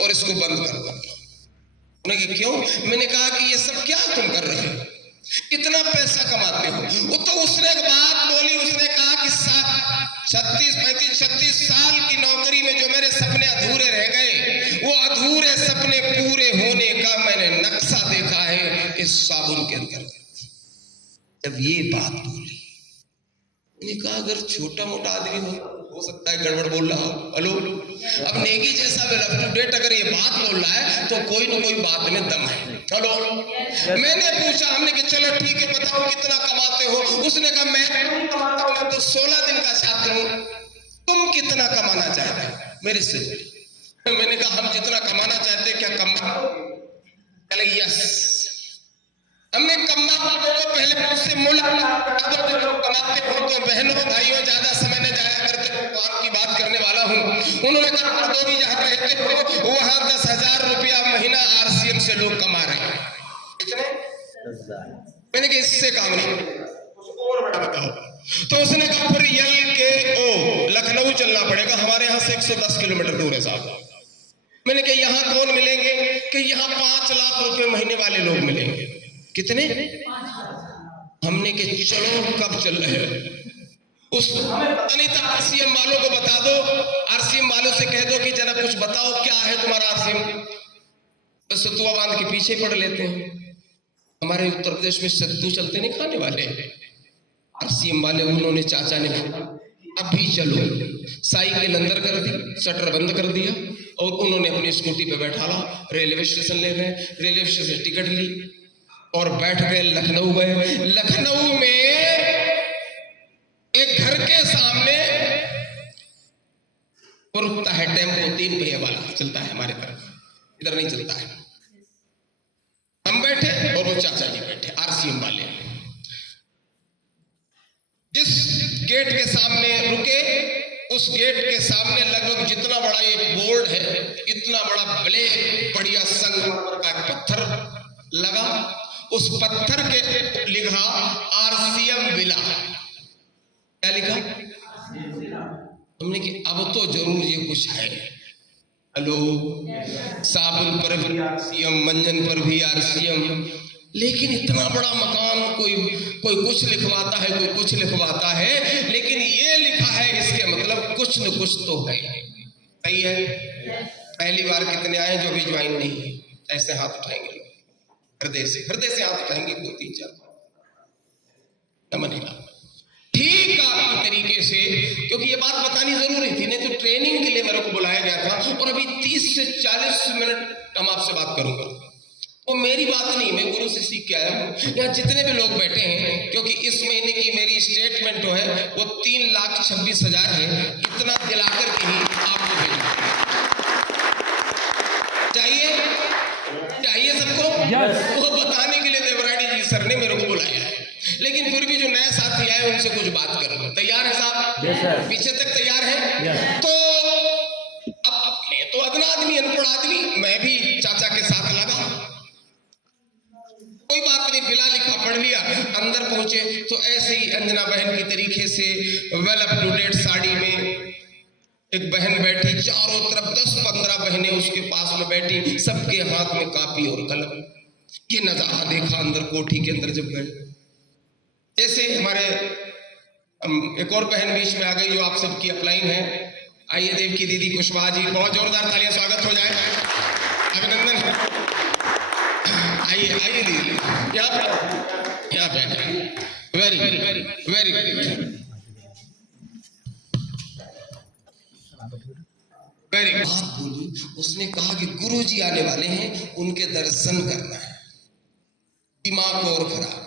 और इसको बंद कर दो। उन्होंने कहा क्यों? मैंने कहा कि ये सब क्या तुम कर रहे हो, कितना पैसा कमाते हो? वो तो उसने एक बात बोली, उसने कहा कि 36 साल की नौकरी में जो मेरे सपने अधूरे रह गए, वो अधूरे सपने पूरे होने का मैंने नक्शा देखा है इस साबुन के अंदर। जब ये बात बोली, मैंने कहा अगर छोटा मोटा आदमी हो सकता है गड़बड़ बोल रहा हो, हेलो, अब नेगी जैसा वेल अप टू डेट अगर ये बात बोल रहा है तो कोई ना कोई बात में दम है, हेलो। मैंने पूछा, हमने कि चलो ठीक है बताओ कितना कमाते हो? उसने कहा मैं तो 16 दिन का छात्र हूं, तुम कितना कमाना चाहते हो मेरे से? मैंने कहा हम जितना कमाना चाहते क्या कमा? चले यस, हमने कमा तो पहले मुझसे मुलाकात करा दो, जो कमाते हो तो बहनों भाइयों ज्यादा समय न जाया करते हो, काम की बात करने वाला हूँ। उन्होंने कहा मर्दों जहाँ रहते हो वहां 10,000 रुपया महीना RCM से लोग कमा रहे हैं। कितने? 10,000। मैंने कहा इससे काम नहीं, और बड़ा बताओ। तो उसने कहा फिर LKO लखनऊ चलना पड़ेगा, हमारे यहाँ से 110 किलोमीटर दूर है साहब। मैंने कहा यहाँ कौन मिलेंगे? कि यहाँ 5 लाख रुपए महीने वाले लोग मिलेंगे। कितने? हमने के चलो कब चल रहे हो? उस हमें पता नहीं था। RCM वालों को बता दो, RCM वालों से कह दो कि जरा कुछ बताओ क्या है तुम्हारा RCM। बस सतुआ बांध के पीछे पड़ लेते हैं। हमारे उत्तर प्रदेश में सत्तू चलते नहीं खाने वाले RCM वाले। उन्होंने चाचा ने अभी चलो, साइकिल अंदर कर दी, शटर बंद कर दिया और उन्होंने अपनी स्कूटी पे बैठा ला, रेलवे स्टेशन ले गए, रेलवे स्टेशन टिकट ली और बैठ गए, लखनऊ गए। लखनऊ में एक घर के सामने रुकता है टेम्पो, 3 पहिए वाला चलता है, हमारे तरफ इधर नहीं चलता है। हम बैठे और वो चाचा जी बैठे RCM वाले। जिस गेट के सामने रुके, उस गेट के सामने लगभग जितना बड़ा ये बोर्ड है, इतना बड़ा ब्लैक बढ़िया संगमरमर का पत्थर लगा। उस पत्थर के लिखा RCM विला। क्या लिखा? हमने कि अब तो जरूर ये कुछ है। हेलो, साबुन पर भी RCM, मंजन पर भी RCM, लेकिन इतना बड़ा मकान कोई कुछ लिखवाता है, कोई कुछ लिखवाता है, लेकिन ये लिखा है इसके मतलब कुछ न कुछ तो है। सही है? पहली बार कितने आए जो भी ज्वाइन नहीं है? ऐसे हाथ उठाएंगे, हृदय से हाथ उठाएंगे, 2 3 4 नमन। ठीक आपकी तरीके से, क्योंकि ये बात बतानी जरूरी थी, नहीं तो ट्रेनिंग के लिए मेरे को बुलाया गया था और अभी 30 से 40 मिनट हम आपसे बात करूंगा। वो मेरी बात नहीं, मैं गुरु से सीख के आया हूँ। यहाँ जितने भी लोग बैठे हैं, क्योंकि इस महीने की मेरी स्टेटमेंट जो है वो 3,26,000 है, इतना दिलाकर के ही आपको भेजना चाहिए सबको। वो बताने के लिए देवरानी जी सर ने मेरे को बुलाया है, लेकिन फिर भी जो नए साथी आए उनसे कुछ बात करूंगा। तैयार है साहब? पीछे तक तैयार है? तो अब मैं तो अदना आदमी, अनपढ़ आदमी, मैं भी चाचा के साथ लगा। कोई बात नहीं, बिला लिखा पढ़ लिया। अंदर पहुंचे तो ऐसे ही अंजना बहन की तरीके से well up to date sari में एक बहन बैठी, चारों तरफ 10-15 बहनें उसके पास में बैठी, सबके हाथ में कापी और कलम। ये नजारा देखा अंदर कोठी के अंदर जब गए, जैसे हमारे एक और बहन बीच में आ गई जो आप सबकी अपलाइन है। आइए देव की दीदी कुशवाहा जी, बहुत जोरदार तालियां, स्वागत हो जाए, अभिनंदन। आइए दीदी, यहाँ पे वेरी गुड। बात बोली, उसने कहा कि गुरुजी आने वाले हैं, उनके दर्शन करना है। दिमाग और खराब,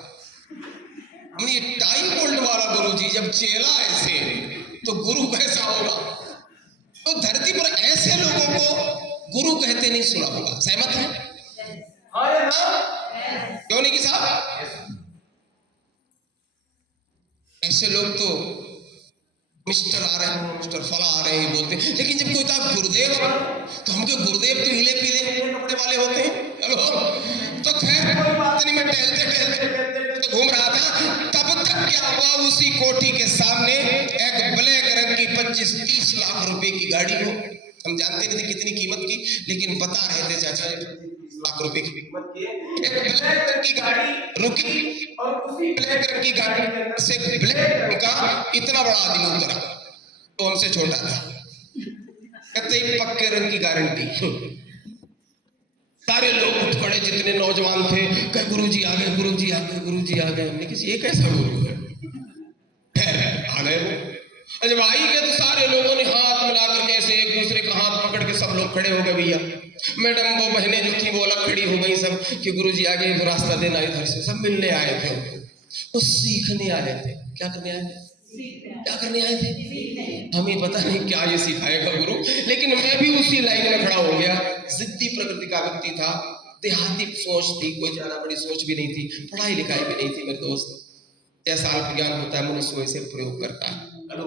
ये टाई गोल्ड वाला गुरुजी जब चेला ऐसे तो गुरु कैसा होगा? तो धरती पर ऐसे लोगों को गुरु कहते नहीं सुना होगा। सहमत है? क्यों नहीं कि साहब? ऐसे लोग तो मिस्टर आ रहे हैं, मिस्टर फला आ रहे हैं बोलते हैं, लेकिन जब कोई था गुरुदेव तो हमके गुरुदेव तो हिले पीले कपड़े वाले होते हैं। हेलो, तो खैर कोई बात नहीं, मैं टहलते घूम रहा था, तब तक क्या हुआ, उसी कोठी के सामने एक ब्लैक रंग की 25-30 लाख रुपए की गाड़ी हो, हम जानते नहीं थे कितनी कीमत की, लेकिन बता रहे थे चाचा लाख रुपए की कीमत की। एक ब्लैक रंग की गाड़ी रुकी और उसी ब्लैक रंग की गाड़ी से ब्लैक रंग का इतना बड़ा आदमी उतरा, तो हमसे छोटा था। कहते ही पक्के रंग की गारंटी। सारे लोग उठ पड़े जितने नौजवान थे, कहे गुरुजी आ गए, गुरुजी आ गए, गुरुजी आ गए। हमने किसी ये कैसा गुरु है? आ गए वो। जब आई गए तो सारे लोगों ने हाथ मिला करके ऐसे एक दूसरे का हाथ पकड़ के सब लोग खड़े हो गए। भैया मैडम वो बहनें जो थी वो अलग खड़ी हो गई सब कि गुरुजी आ गए, तो रास्ता देना इधर से। सब मिलने आए थे, वो सीखने आए थे। क्या करने आए थे? क्या करने आए थे? हमें पता नहीं क्या ये सिखाएगा गुरु, लेकिन मैं भी उसी लाइन में खड़ा हो गया। जिद्दी प्रकृति का व्यक्ति था, देहाती सोच थी, कोई ज्यादा बड़ी सोच भी नहीं थी, पढ़ाई लिखाई भी नहीं थी मेरे दोस्त। जैसा अल्प ज्ञान होता है मनुष्य वैसे प्रयोग करता है। हेलो,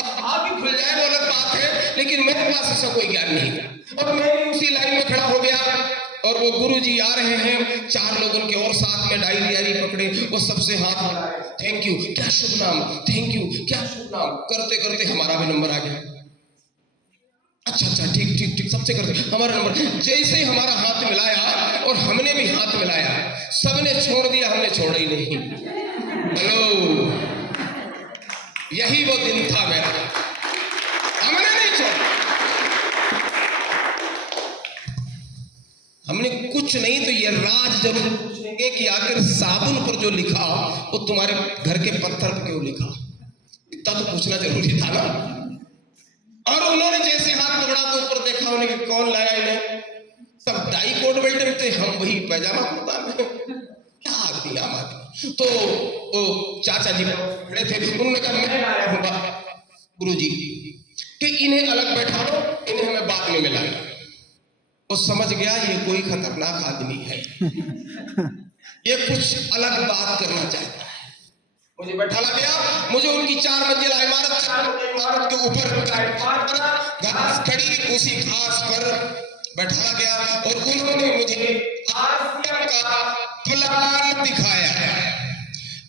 अब आगे खुल जाए वो अलग बात है, लेकिन मेरे पास ऐसा कोई ज्ञान नहीं था और मैं भी उसी लाइन में खड़ा हो गया। और वो गुरुजी आ रहे हैं, 4 लोग उनके और साथ में डायरी पकड़े, वो सबसे हाथ मिलाए, थैंक यू, क्या शुभ नाम, थैंक यू, क्या शुभ नाम, करते करते हमारा भी नंबर आ गया। अच्छा ठीक ठीक ठीक, सबसे करते हमारा नंबर। जैसे ही हमारा हाथ मिलाया और हमने भी हाथ मिलाया, सबने छोड़ दिया, हमने छोड़ा ही नहीं। हेलो, यही वो दिन था मेरा, हमने नहीं छोड़ा। हमने कुछ नहीं तो ये राज जरूर पूछेंगे कि आखिर साबुन पर जो लिखा वो तुम्हारे घर के पत्थर पर क्यों लिखा, इतना तो पूछना जरूरी था ना। और उन्होंने जैसे हाथ पकड़ा तो ऊपर देखा, उन्हें कौन लाया इन्हें? सब टाई कोट बेल्ट में थे, हम वही पैजामा कुर्ता में। क्या आदमी आदमी। तो वो चाचा जी खड़े थे, उन्होंने कहा मैं आया हूँ गुरुजी कि इन्हें अलग बैठा लो, इन्हें हमें बाद में मिलाना। वो समझ गया ये कोई खतरनाक आदमी है, ये कुछ अलग बात करना चाहता है। मुझे बैठा ला गया, मुझे उनकी 4 मंजिला इमारत, 4 मंजिला इमारत के ऊपर घास खड़ी, उसी घास पर बैठा गया और उन्होंने मुझे आरसीएम का प्लान दिखाया।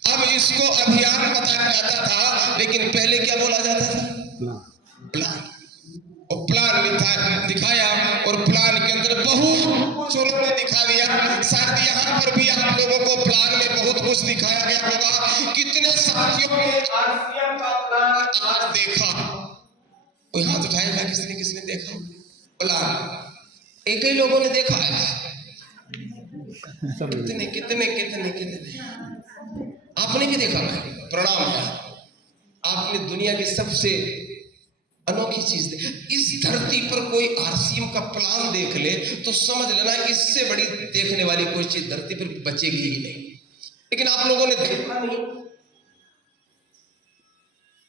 अब इसको अभियान बताया जाता था, लेकिन पहले क्या बोला जाता था? प्लान। और प्लान दिखाया और प्लान के अंदर बहुत कुछ उन्होंने दिखा दिया। शायद यहाँ पर भी आप लोगों को प्लान में बहुत कुछ दिखाया गया होगा। कितने साथियों ने आरसीएम का प्लान आज देखा? कोई हाथ उठाएगा? किसने देखा प्लान? एक ही लोगों ने देखा है। कितने आपने भी देखा है? प्रणाम है, आपने दुनिया की सबसे अनोखी चीज देखी। इस धरती पर कोई आरसीएम का प्लान देख ले तो समझ लेना इससे बड़ी देखने वाली कोई चीज धरती पर बचेगी ही नहीं। लेकिन आप लोगों ने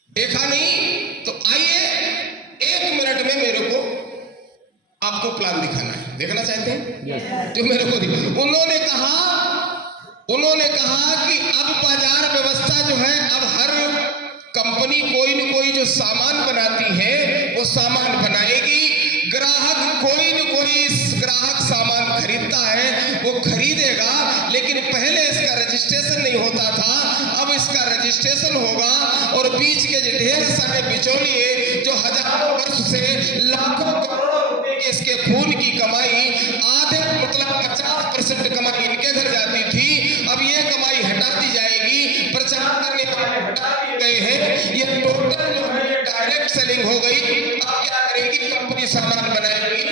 देखा नहीं तो आइए 1 मिनट में मेरे को आपको प्लान दिखाना है। देखना चाहते हैं? जो मेरे को उन्होंने कहा कि अब बाजार व्यवस्था जो है, अब हर कंपनी कोई न कोई जो सामान बनाती है वो सामान बनाएगी, ग्राहक कोई न कोई ग्राहक सामान खरीदता है वो खरीदेगा, लेकिन पहले इसका रजिस्ट्रेशन नहीं होता था, अब इसका रजिस्ट्रेशन होगा। और बीच के ढेर सारे बिचौलिए जो हजारों वर्ष से लाखों करोड़ों रुपए की इसके खून की कमाई, आधे मतलब 50% कमाई इनके घर जाती थी, अब ये कमाई हटा दी जाएगी। प्रचार करने वाले हटा दिए गए हैं, ये टोटल जो है ये डायरेक्ट सेलिंग हो गई। अब क्या करेगी कंपनी? सामान बनाएगी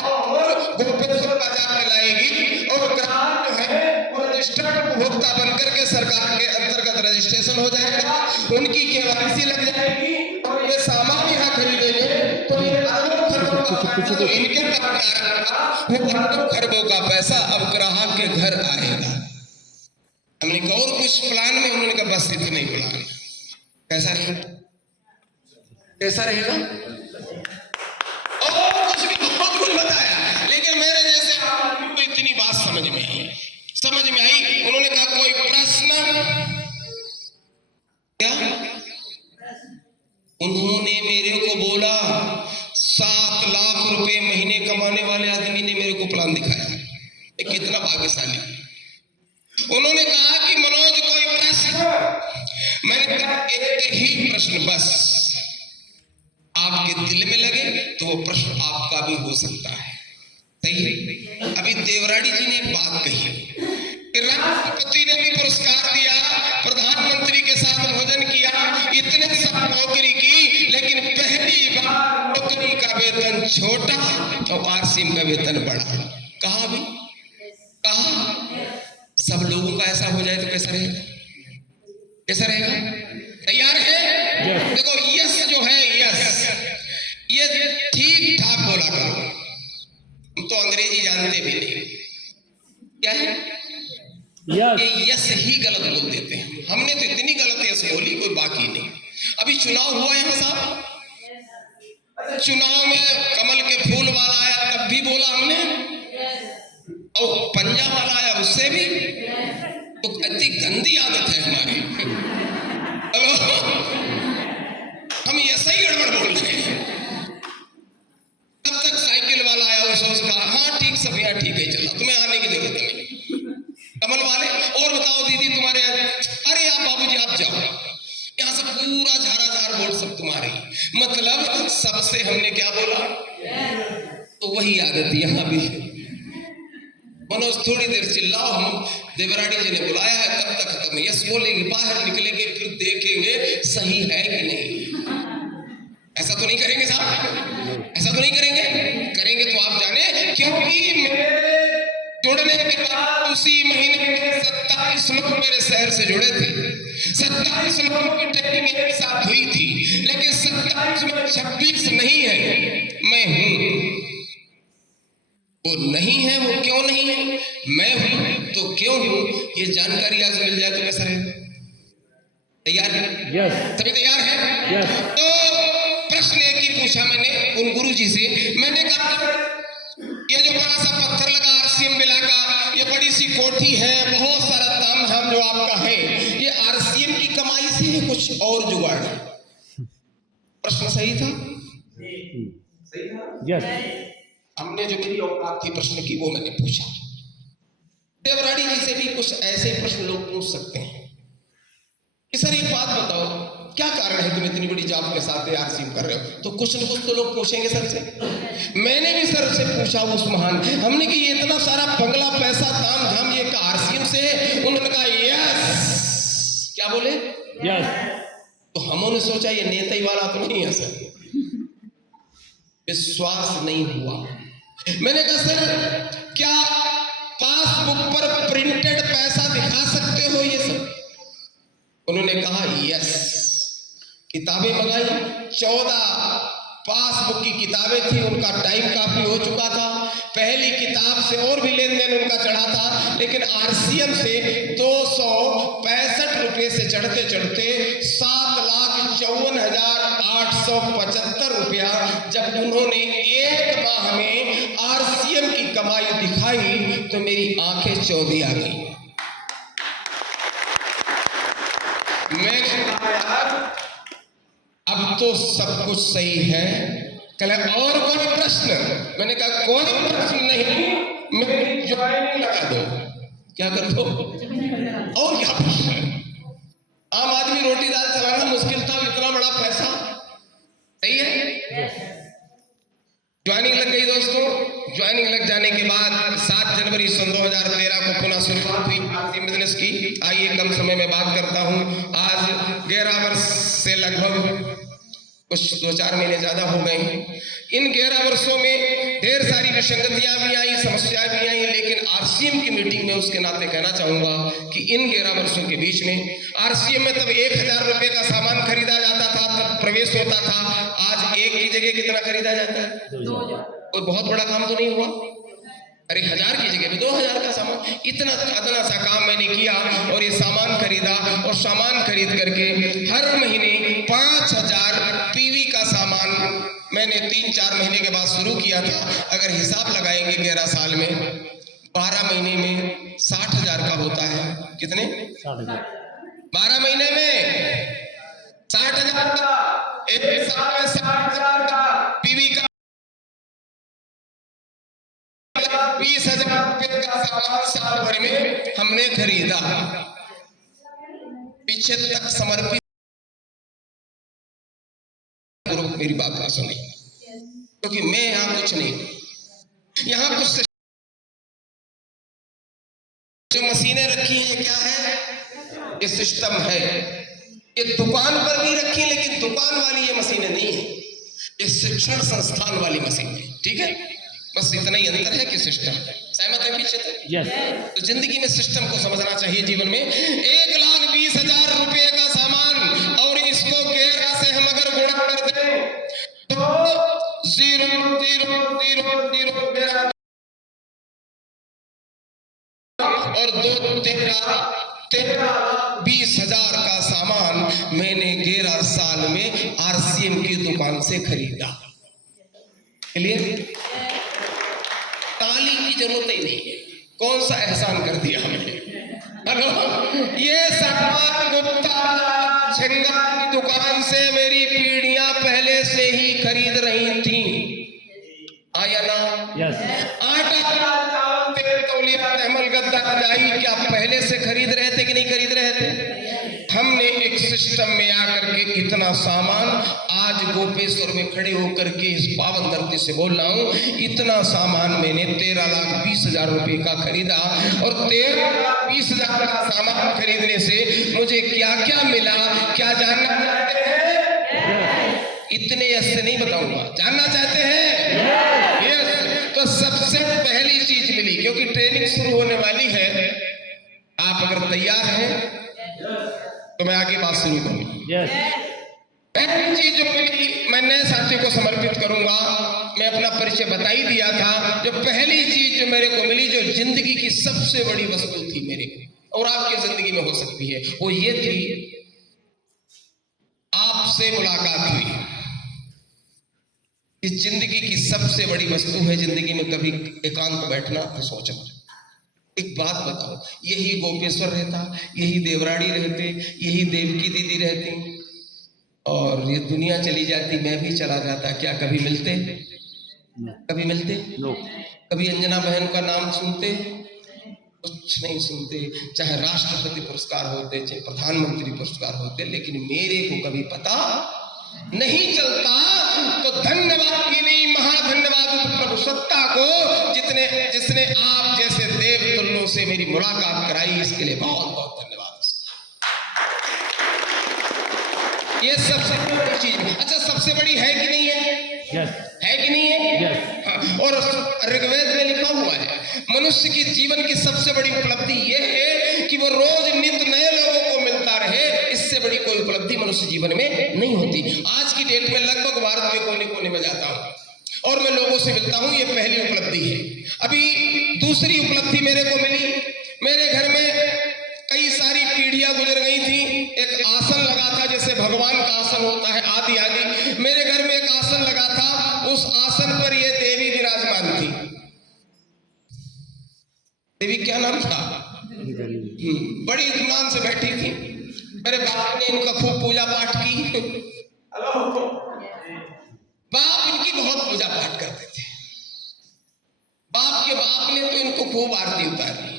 और गोपेश्वर बाजार में लाएगी और ग्राहक जो है वो रजिस्टर्ड उपभोक्ता बनकर के सरकार के अंतर्गत रजिस्ट्रेशन हो जाएगा, उनकी केवाईसी लग जाएगी और ये सामान यहाँ खरीदेंगे तो ये अरबों खरबों का पैसा तो इनके पास आ रहा था, वो अरबों खरबों का पैसा अब ग्राहक के घर आएगा। हमने कहा और कुछ प्लान में? उन्होंने कहा बस इतने ही प्लान। कैसा रहेगा? कैसा रहेगा? और कुछ भी बहुत कुछ बताया, लेकिन मेरे जैसे आदमी को इतनी बात समझ में आई। उन्होंने कहा कोई प्रश्न? क्या? उन्होंने मेरे को बोला 7 लाख रुपए महीने कमाने वाले आदमी ने मेरे को प्लान दिखाया। कितना भाग्यशाली। उन्होंने कहा कि मनोज कोई प्रश्न? मैंने कहा एक ही प्रश्न बस, आपके दिल में लगे तो तो वो प्रश्न आपका भी हो सकता है। सही है। अभी देवराड़ी जी ने एक बात कही कि राष्ट्रपति ने भी पुरस्कार दिया, प्रधानमंत्री के साथ भोजन किया, इतने सब नौकरी की, लेकिन पहली बार नौकरी का वेतन छोटा और आरसीएम का वेतन बढ़ा। कहा भी कहा सब लोगों का ऐसा हो जाए तो कैसा रहेगा? कैसा रहेगा? तैयार है? देखो यस जो है, यस ये ठीक ठाक बोला करो। हम तो अंग्रेजी जानते भी नहीं। क्या है? ये यस ही गलत बोल देते हैं। हमने तो इतनी गलत यस बोली, कोई बाकी नहीं। अभी चुनाव हुआ यहाँ साहब, चुनाव में कमल के फूल वाला आया तब भी बोला हमने, और पंजा वाला आया उससे भी। तो इतनी गंदी आदत है हमारी। हम ऐसा ही गड़बड़ बोल रहे हैं। तब तक साइकिल वाला आया, वो सोचता हाँ ठीक, सब यहाँ ठीक है, चला, तुम्हें आने की जरूरत नहीं। कमल वाले और बताओ दीदी तुम्हारे, अरे आप बाबूजी आप जाओ, यहाँ से पूरा झारा वोट सब तुम्हारे। मतलब सबसे हमने क्या बोला? तो वही आदत यहाँ भी है। मनोज थोड़ी देर चिल्लाओ, हम देवराड़ी जी ने बुलाया है, तब तक खत्म। यस बोलेंगे, बाहर निकलेंगे, फिर देखेंगे सही है कि नहीं। ऐसा तो नहीं करेंगे साहब, ऐसा तो नहीं करेंगे। करेंगे तो आप जाने, क्योंकि मेरे जुड़ने के बाद उसी महीने में 27 लोग मेरे शहर से जुड़े थे। 27 लोगों की ट्रेनिंग एक साथ हुई थी, लेकिन 27 में 26 नहीं है, मैं हूं। वो नहीं है, वो क्यों नहीं है? मैं हूं तो क्यों हूं, ये जानकारी आज मिल जाए तो कैसा रहेगा? तैयार है? यस। सभी तैयार है? यस। तो प्रश्न एक ही पूछा मैंने उन गुरुजी से। मैंने कहा ये जो बड़ा सा पत्थर लगा आरसीएम मिला का, ये बड़ी सी कोठी है, बहुत सारा ताम झाम जो आपका है, ये आरसीएम की कमाई से है कुछ और जुगाड़ है? प्रश्न सही था? सही था? यस। हमने जो मेरी औकात थी प्रश्न की वो मैंने पूछा। देवराड़ी जी से भी कुछ ऐसे प्रश्न लोग पूछ सकते हैं कि सर एक बात बताओ, क्या कारण है तुम इतनी बड़ी जॉब के साथ आरसीएम कर रहे हो? तो कुछ न कुछ तो लोग पूछेंगे सर से। मैंने भी सर से पूछा उस महान, हमने कि ये इतना सारा बंगला पैसा ताम झाम ये आरसीएम से है? उन्होंने कहा यस। क्या बोले? यस। तो हमने सोचा ये नेता ही वाला तो नहीं है सर। विश्वास नहीं हुआ। मैंने कहा सर क्या पासबुक पर प्रिंटेड पैसा दिखा सकते हो ये सब? उन्होंने कहा यस। किताबें मंगाई, 14 पासबुक की किताबें थी, उनका टाइम काफी हो चुका था। पहली किताब से और भी लेन देन उनका चढ़ा था, लेकिन आरसीएम से 265 रुपए से चढ़ते चढ़ते 7,54,875 रुपया जब उन्होंने एक माह में आरसीएम की कमाई दिखाई तो मेरी आंखें चौधी आ गई। मैंने कहा यार अब तो सब कुछ सही है। कल और कोई प्रश्न? मैंने कहा कोई प्रश्न नहीं, मैं ज्वाइनिंग लगा दो। क्या कर दो? और क्या प्रश्न है? आम आदमी रोटी दाल चलाना मुश्किल था, इतना बड़ा पैसा। सही है? ज्वाइनिंग लग गई दोस्तों। ज्वाइनिंग लग जाने के बाद 7 जनवरी सन 2013 को पुनः शुरुआत हुई आरसीएम बिजनेस की। आइए कम समय में बात करता हूँ। आज 11 वर्ष से लगभग कुछ 2-4 महीने ज्यादा हो गए हैं। इन 11 वर्षों में ढेर सारी विसंगतियां भी आई, समस्याएं भी आई, लेकिन आरसीएम की मीटिंग में उसके नाते कहना चाहूंगा कि इन 11 वर्षों के बीच में आरसीएम में तब 1000 रुपए का सामान खरीदा जाता था, तब प्रवेश होता था। आज 1 की जगह कितना खरीदा जाता है? 2000। कोई बहुत बड़ा काम तो नहीं हुआ? अरे 1000 की जगह में 2000 का सामान। इतना सा काम मैंने किया और ये सामान खरीदा, और सामान खरीद करके हर महीने 5000 पीवी का सामान मैंने 3-4 महीने के बाद शुरू किया था। अगर हिसाब लगाएंगे 11 साल में 12 महीने में 60,000 का होता है। कितने? 60,000। 12 महीने में 60,000 का, एक साल में 60,000 का पीवी का 20,000 रुपए का सामान साल भर में हमने खरीदा। पीछे तक समर्पित। मेरी बात ना सुनी क्योंकि मैं यहां कुछ नहीं हूं। यहां कुछ जो मशीनें रखी हैं क्या है? ये सिस्टम है। ये दुकान पर भी रखी, लेकिन दुकान वाली ये मशीनें नहीं है, ये शिक्षण संस्थान वाली मशीन है। ठीक है, बस इतना ही अंतर है कि सिस्टम। सहमत है पीछे तक? yes. तो जिंदगी में सिस्टम को समझना चाहिए। जीवन में 1,20,000 रुपए का सामान और इसको 11 से हम अगर गुणा कर दें तो 0,0,0,0 और 2 13,20,000 का सामान मैंने 11 साल में आरसीएम की दुकान से खरीदा। क्लियर? ताली की जरूरत ही नहीं है। कौन सा एहसान कर दिया हमने? हेलो, ये सामान गुप्ता झंगा की दुकान से मेरी पीढ़ियां पहले से ही खरीद रही थी। आया ना? आटा, तेल, तौलिया, तहमल, गद्दा, रजाई क्या पहले से खरीद रहे थे कि नहीं खरीद रहे थे? हमने एक सिस्टम में आकर के इतना सामान, आज गोपेश्वर में खड़े होकर के इस पावन धरती से बोल रहा हूं, इतना सामान मैंने 13,20,000 रुपए का खरीदा। और 13,20,000 का सामान खरीदने से मुझे क्या क्या मिला, क्या जानना चाहते हैं? इतने ऐसे नहीं बताऊंगा, जानना चाहते हैं? यस। तो सबसे पहली चीज मिली, क्योंकि ट्रेनिंग शुरू होने वाली है, आप अगर तैयार हैं तो मैं आगे बात शुरू करूंगा। पहली चीज जो मिली, मैं नए साथियों को समर्पित करूंगा। मैं अपना परिचय बता ही दिया था। जो पहली चीज जो मेरे को मिली, जो जिंदगी की सबसे बड़ी वस्तु थी मेरे को, और आपकी जिंदगी में हो सकती है, वो ये थी, आपसे मुलाकात हुई। इस जिंदगी की सबसे बड़ी वस्तु है जिंदगी में कभी एकांत बैठना और सोचना। एक बात बताओ, यही गोपेश्वर रहता, यही देवराड़ी रहते, यही देवकी दीदी रहती, और ये दुनिया चली जाती, मैं भी चला जाता, क्या कभी मिलते? कभी मिलते? कभी अंजना बहन का नाम सुनते? कुछ नहीं सुनते। चाहे राष्ट्रपति पुरस्कार होते, चाहे प्रधानमंत्री पुरस्कार होते, लेकिन मेरे को कभी पता नहीं चलता। तो धन्यवाद के लिए महाधन्यवाद प्रभु सत्ता को, जिसने आप जैसे देव तुल्यों से मेरी मुलाकात कराई, इसके लिए बहुत बहुत धन्यवाद। ये सबसे बड़ी चीज। अच्छा, सबसे बड़ी है कि नहीं है? है कि नहीं है? हाँ। और ऋग्वेद में लिखा हुआ है, मनुष्य की जीवन की सबसे बड़ी उपलब्धि यह है कि वो रोज नित्य नए लोगों को मिलता रहे। इससे बड़ी कोई उपलब्धि मनुष्य जीवन में नहीं होती। आज की डेट में लगभग भारत के कोने कोने में जाता हूं और मैं लोगों से मिलता हूं, ये पहली उपलब्धि है। अभी दूसरी उपलब्धि मेरे को मिली, मेरे घर में कई सारी पीढ़ियां गुजर गई थी। एक आसन लगा था, जैसे भगवान का आसन होता है, आदि आदि। मेरे घर में एक आसन लगा था, उस आसन पर ये देवी विराजमान थी। देवी क्या नाम था? बड़ी इत्मीनान से बैठी थी। मेरे बाप ने इनका खूब पूजा पाठ की। बाप इनकी बहुत पूजा पाठ करते थे। बाप के बाप ने तो इनको खूब आरती उतारी।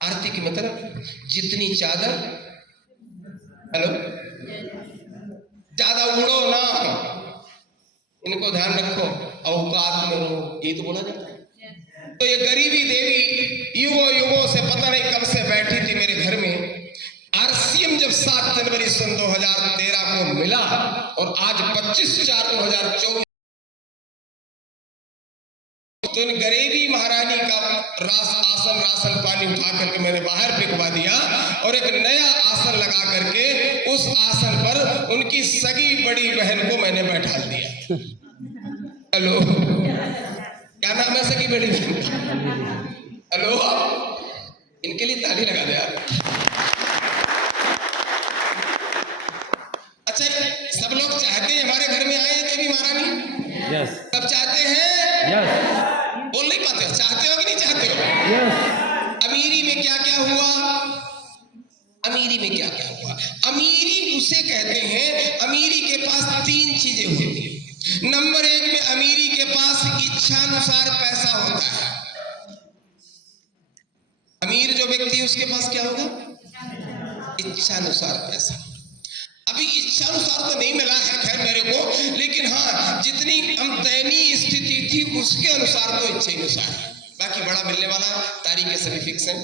आरती की मतलब जितनी चादर, हेलो, ज्यादा उड़ो ना, इनको ध्यान रखो, औकात में रहो, ये तो बोला जाता है। तो ये गरीबी देवी युगों युगों से पता नहीं कब से बैठी थी मेरे घर में। आरसीएम जब 7 जनवरी सन 2013 को मिला और आज 25/4/2024, तो इन गरीबी महारानी का आसन राशन पानी उठा करके मैंने बाहर फेंकवा दिया और एक नया आसन लगा करके उस आसन पर उनकी सगी बड़ी बहन को मैंने बैठा दिया। हेलो, क्या नाम है सगी बड़ी बहन का? हेलो, इनके लिए ताली लगा दे यार। अच्छा, सब लोग चाहते हैं हमारे घर में आए देवी महारानी? यस। सब चाहते हैं? यस। बोल नहीं पाते, चाहते हो कि नहीं चाहते हो? yes. अमीरी में क्या क्या हुआ? अमीरी में क्या क्या हुआ? अमीरी उसे कहते हैं, अमीरी के पास 3 चीजें होती हैं। नंबर 1 में अमीरी के पास इच्छानुसार पैसा होता है। अमीर जो व्यक्ति है उसके पास क्या होगा? इच्छानुसार पैसा। अभी इच्छानुसार तो नहीं मिला है खैर मेरे को, लेकिन हाँ जितनी हम दयनीय स्थिति थी उसके अनुसार तो इच्छा अनुसार है। बाकी बड़ा मिलने वाला, तारीखें सभी फिक्स हैं।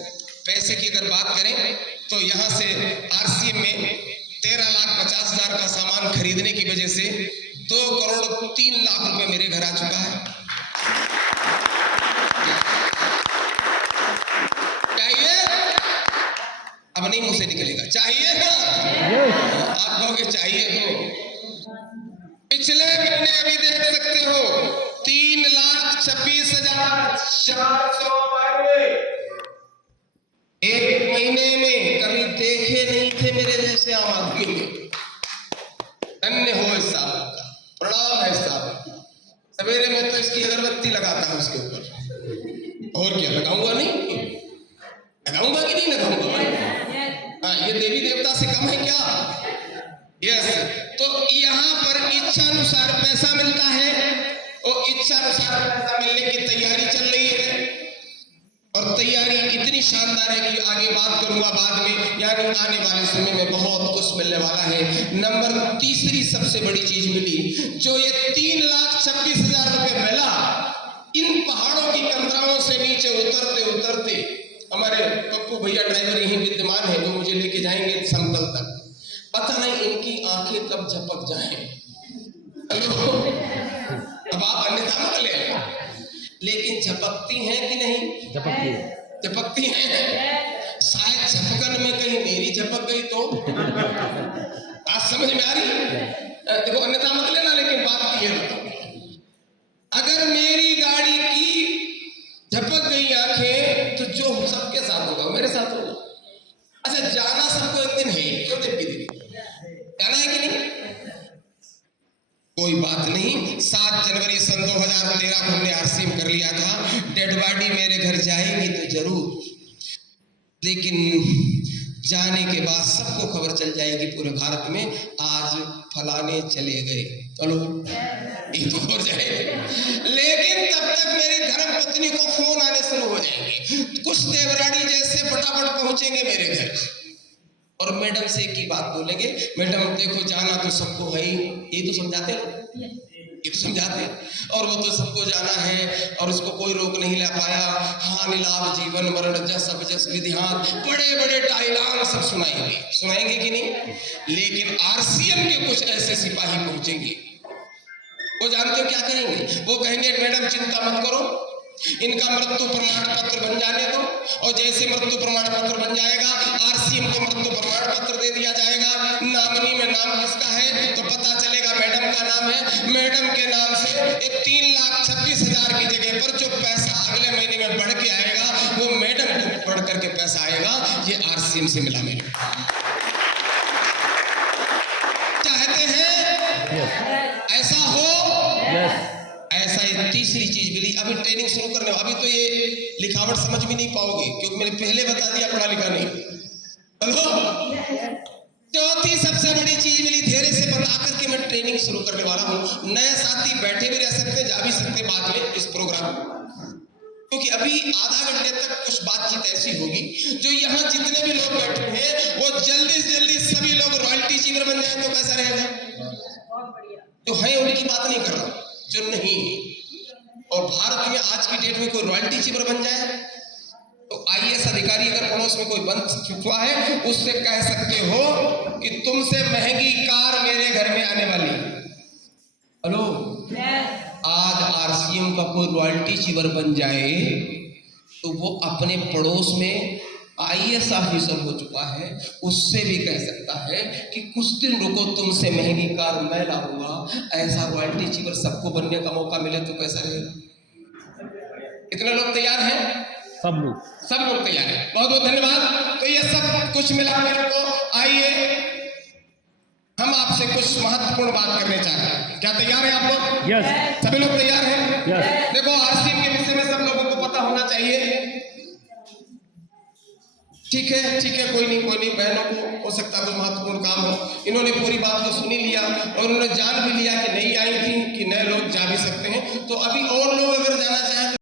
पैसे की अगर बात करें तो यहाँ से आरसीएम में 13,50,000 का सामान खरीदने की वजह से 2,03,00,000 रुपए मेरे घर आ चुका है। चाहिए? अब नहीं मुंह से निकलेगा, चाहिए ना? आप कहोगे चाहिए तो पिछले महीने अभी देख सकते हो 3,26,492 एक महीने में कभी देखे नहीं थे मेरे जैसे आम आदमी में। धन्य हो इस साहब का, प्रणाम है साहब। सवेरे में तो इसकी अगरबत्ती लगाता हूं उसके ऊपर, और क्या लगाऊंगा? नहीं लगाऊंगा कि नहीं लगाऊंगा? हाँ, ये देवी देवता से कम है क्या? यस। तो यहाँ पर इच्छानुसार पैसा मिलता है और इच्छानुसार पैसा मिलने की तैयारी चल रही है, और तैयारी इतनी शानदार है कि आगे बात करूंगा बाद में, यानी आने वाले समय में बहुत कुछ मिलने वाला है। नंबर तीसरी सबसे बड़ी चीज मिली, जो ये 3,26,000 रुपए मिला, इन पहाड़ों की कंदराओं से नीचे उतरते उतरते हमारे पप्पू भैया ड्राइवर यहीं विद्यमान है, जो मुझे लेके जाएंगे समतल तक। पता नहीं इनकी आंखें कब झपक जाएं। हेलो, अब आप अन्यथा मत ले, लेकिन झपकती हैं कि नहीं? झपकती हैं। शायद झपकन में कहीं मेरी झपक गई तो आज समझ में आ रही है? देखो अन्यथा मत लेना, लेकिन बात की है तो अगर मेरी गाड़ी की झपक गई आंखें तो जो सबके साथ होगा मेरे साथ होगा। अच्छा, जाना सबको एक दिन है, क्यों देवी दीदी जाना है कि नहीं? कोई बात नहीं, 7 जनवरी सन 2013 को हमने आरसीएम कर लिया था। डेड बॉडी मेरे घर जाएगी तो जरूर, लेकिन जाने के बाद सबको खबर चल जाएगी पूरे भारत में, आज फलाने चले गए, चलो ये तो हो जाए। लेकिन तब तक मेरी धर्म पत्नी को फोन आने शुरू हो जाएंगे, कुछ देवरानी जैसे फटाफट पहुंचेंगे मेरे घर और मैडम से एक ही बात बोलेंगे, मैडम देखो जाना तो सबको है ही, ये तो समझाते हैं, ये तो समझाते हैं, और वो तो सबको जाना है और उसको कोई रोक नहीं ला पाया। हानि लाभ जीवन मरण जस अब जस विधिहान, बड़े बड़े डायलॉग सब सुनाएंगे कि नहीं? लेकिन आरसीएम के कुछ ऐसे सिपाही पहुंचेंगे, वो जानते हो क्या कहेंगे? वो कहेंगे मैडम चिंता मत करो, इनका मृत्यु प्रमाण पत्र बन जाने दो, और जैसे मृत्यु प्रमाण पत्र बन जाएगा आरसीएम को मृत्यु प्रमाण पत्र दे दिया जाएगा। नामिनी में नाम किसका है तो पता चलेगा मैडम का नाम है। मैडम के नाम से 3,26,000 की जगह पर जो पैसा अगले महीने में बढ़ के आएगा वो मैडम को बढ़ करके पैसा आएगा। ये आरसीएम से मिला मेरे। चाहते हैं ऐसा हो? ऐसा ही तीसरी चीज मिली। अभी ट्रेनिंग शुरू करने, अभी तो ये लिखावट समझ भी नहीं पाओगे क्योंकि मैंने पहले बता दिया पढ़ा लिखा नहीं। हेलो, चौथी सबसे बड़ी चीज मिली, धीरे से बता करके मैं ट्रेनिंग शुरू करने वाला हूँ। नए साथी बैठे भी रह सकते, जा भी सकते बाद में इस प्रोग्राम, क्योंकि अभी आधा घंटे तक कुछ बातचीत ऐसी होगी जो यहाँ जितने भी लोग बैठे हैं वो जल्दी से जल्दी सभी लोग रॉयल्टी चीवर बन जाए तो कैसा रहेगा? जो है उनकी बात नहीं कर रहा, जो नहीं, और भारत में आज की डेट में कोई रॉयल्टी चीवर बन जाए तो आईएएस अधिकारी अगर पड़ोस में कोई बन चुका है उससे कह सकते हो कि तुमसे महंगी कार मेरे घर में आने वाली। हेलो, आज आरसीएम का कोई रॉयल्टी चीवर बन जाए तो वो अपने पड़ोस में आईएएस ऑफिसर हो चुका है, उससे भी कह सकता है कि कुछ दिन रुको तुमसे महंगी कार मैं लाऊंगा। ऐसा रॉयल्टी चीवर सबको बनने का मौका मिले तो कैसा रहेगा? कितने लोग तैयार हैं? सब लोग तैयार हैं। बहुत बहुत धन्यवाद। तो ये सब कुछ मिला मेरे को। आइए हम आपसे कुछ महत्वपूर्ण बात करने चाहते हैं। क्या तैयार हैं आप लोग? यस। सभी लोग तैयार हैं? यस। देखो आरसीएम के विषय में सब लोगों को पता होना चाहिए। ठीक है, कोई नहीं, बहनों को हो सकता है कोई महत्वपूर्ण काम हो। इन्होंने पूरी बात को सुनी लिया और उन्होंने जान भी लिया कि नहीं आई थी कि नए लोग जा भी सकते हैं। तो अभी और लोग अगर जाना चाहें